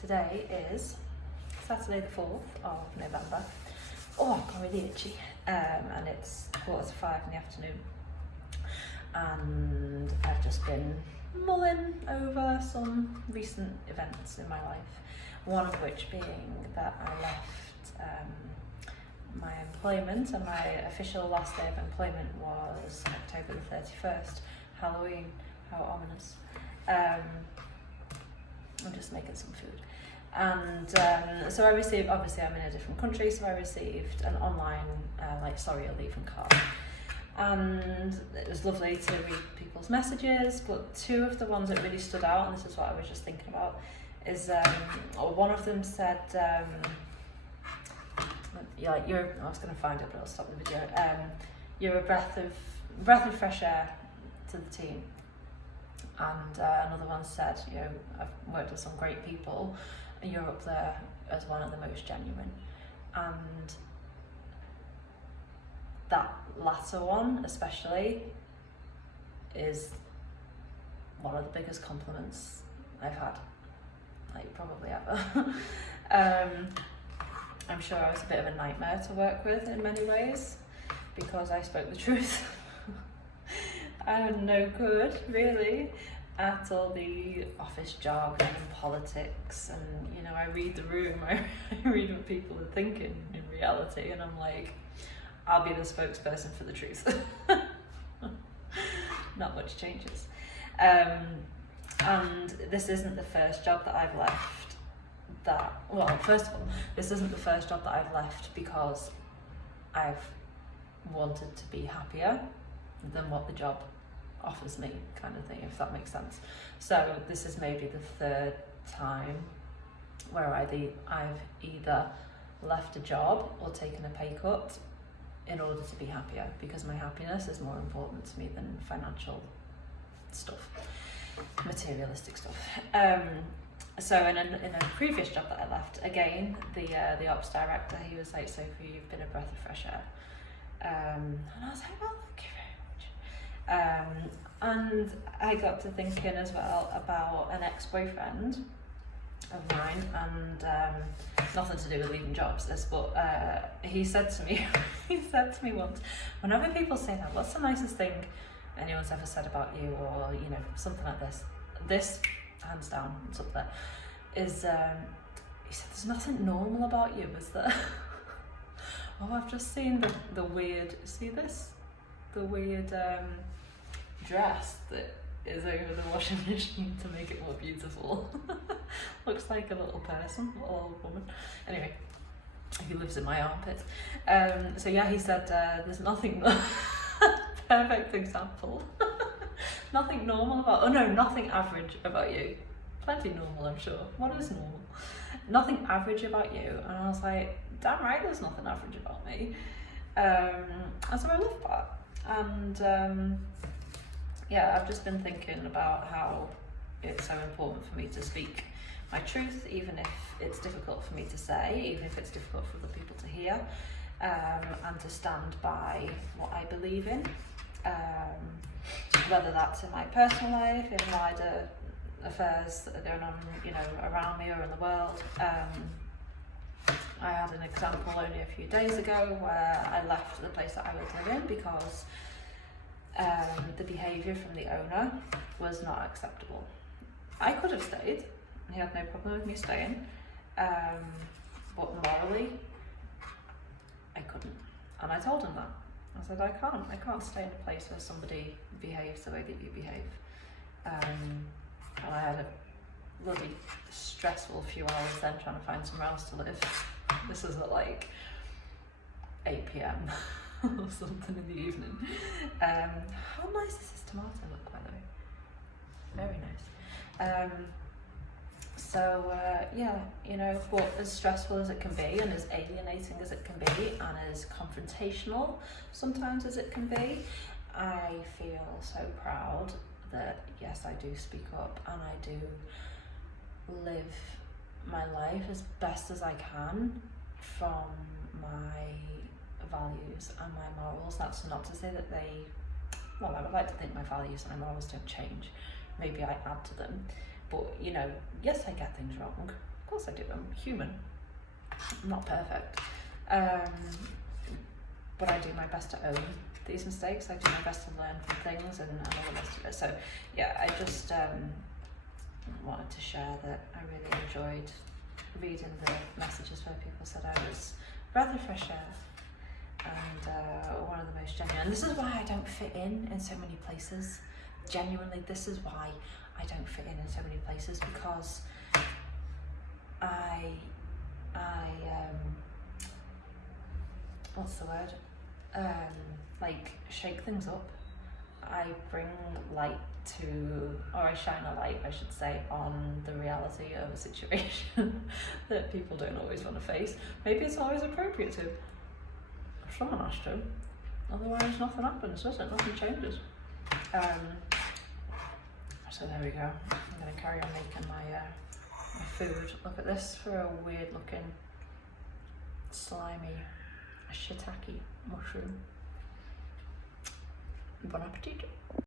Today is Saturday the 4th of November. Oh, I'm really itchy. And it's 4:45 in the afternoon. And I've just been mulling over some recent events in my life. One of which being that I left my employment, and my official last day of employment was October the 31st, Halloween. How ominous. I'm just making some food. And so I received, obviously I'm in a different country, so I received an online sorry you're leaving card. And it was lovely to read people's messages, but two of the ones that really stood out, and this is what I was just thinking about, is one of them said, I was going to find it, but I'll stop the video. You're a breath of fresh air to the team. And another one said, I've worked with some great people, and you're up there as one of the most genuine. And that latter one especially is one of the biggest compliments I've had, probably ever. I'm sure I was a bit of a nightmare to work with in many ways, because I spoke the truth. I'm no good, really, at all the office jargon and politics, and I read the room, I read what people are thinking in reality, and I'm like, I'll be the spokesperson for the truth. Not much changes. And this isn't the first job that I've left first of all, this isn't the first job that I've left because I've wanted to be happier than what the job offers me, kind of thing, if that makes sense. So this is maybe the third time where I've either left a job or taken a pay cut in order to be happier, because my happiness is more important to me than financial stuff, materialistic stuff. So in a previous job that I left, again, the ops director, he was like, Sophie, you've been a breath of fresh air. And I was like, well, thank you very much. And I got to thinking as well about an ex-boyfriend of mine, and nothing to do with leaving jobs, but he said to me once, whenever people say that, what's the nicest thing anyone's ever said about you, or something like this, hands down, it's up there, is he said, there's nothing normal about you, is there? Oh, I've just seen the weird, the weird dress that is over the washing machine to make it more beautiful. Looks like a little person, a little old woman. Anyway, he lives in my armpit. So yeah, he said, there's nothing, perfect example. Nothing normal nothing average about you. Plenty normal, I'm sure. What is normal? Nothing average about you. And I was like, damn right, there's nothing average about me. And so I love that. And yeah, I've just been thinking about how it's so important for me to speak my truth, even if it's difficult for me to say, even if it's difficult for other people to hear, and to stand by what I believe in, whether that's in my personal life, in wider affairs that are going on, around me or in the world. I had an example only a few days ago where I left the place that I was living because the behaviour from the owner was not acceptable. I could have stayed, he had no problem with me staying, but morally, I couldn't. And I told him that. I said, I can't stay in a place where somebody behaves the way that you behave. And I had a bloody stressful few hours then trying to find somewhere else to live. This was at 8 p.m. or something in the evening. How nice does this tomato look, by the way? Very nice. But as stressful as it can be, and as alienating as it can be, and as confrontational sometimes as it can be, I feel so proud that yes, I do speak up, and I do live my life as best as I can from my values and my morals. That's not to say that I would like to think my values and my morals don't change. Maybe I add to them. But, yes, I get things wrong. Of course I do. I'm human. I'm not perfect. But I do my best to own these mistakes. I do my best to learn from things and all the rest of it. So yeah, I just wanted to share that I really enjoyed reading the messages where people said I was breath of fresh air and one of the most genuine. And this is why I don't fit in so many places. Genuinely, this is why I don't fit in so many places, because I what's the word? Like shake things up. I bring light to, or I shine a light, I should say, on the reality of a situation that people don't always want to face. Maybe it's always appropriate to. Someone has to. Otherwise, nothing happens, does it? Nothing changes. So there we go. I'm going to carry on making my food. Look at this for a weird looking, slimy shiitake mushroom. Bon appetit.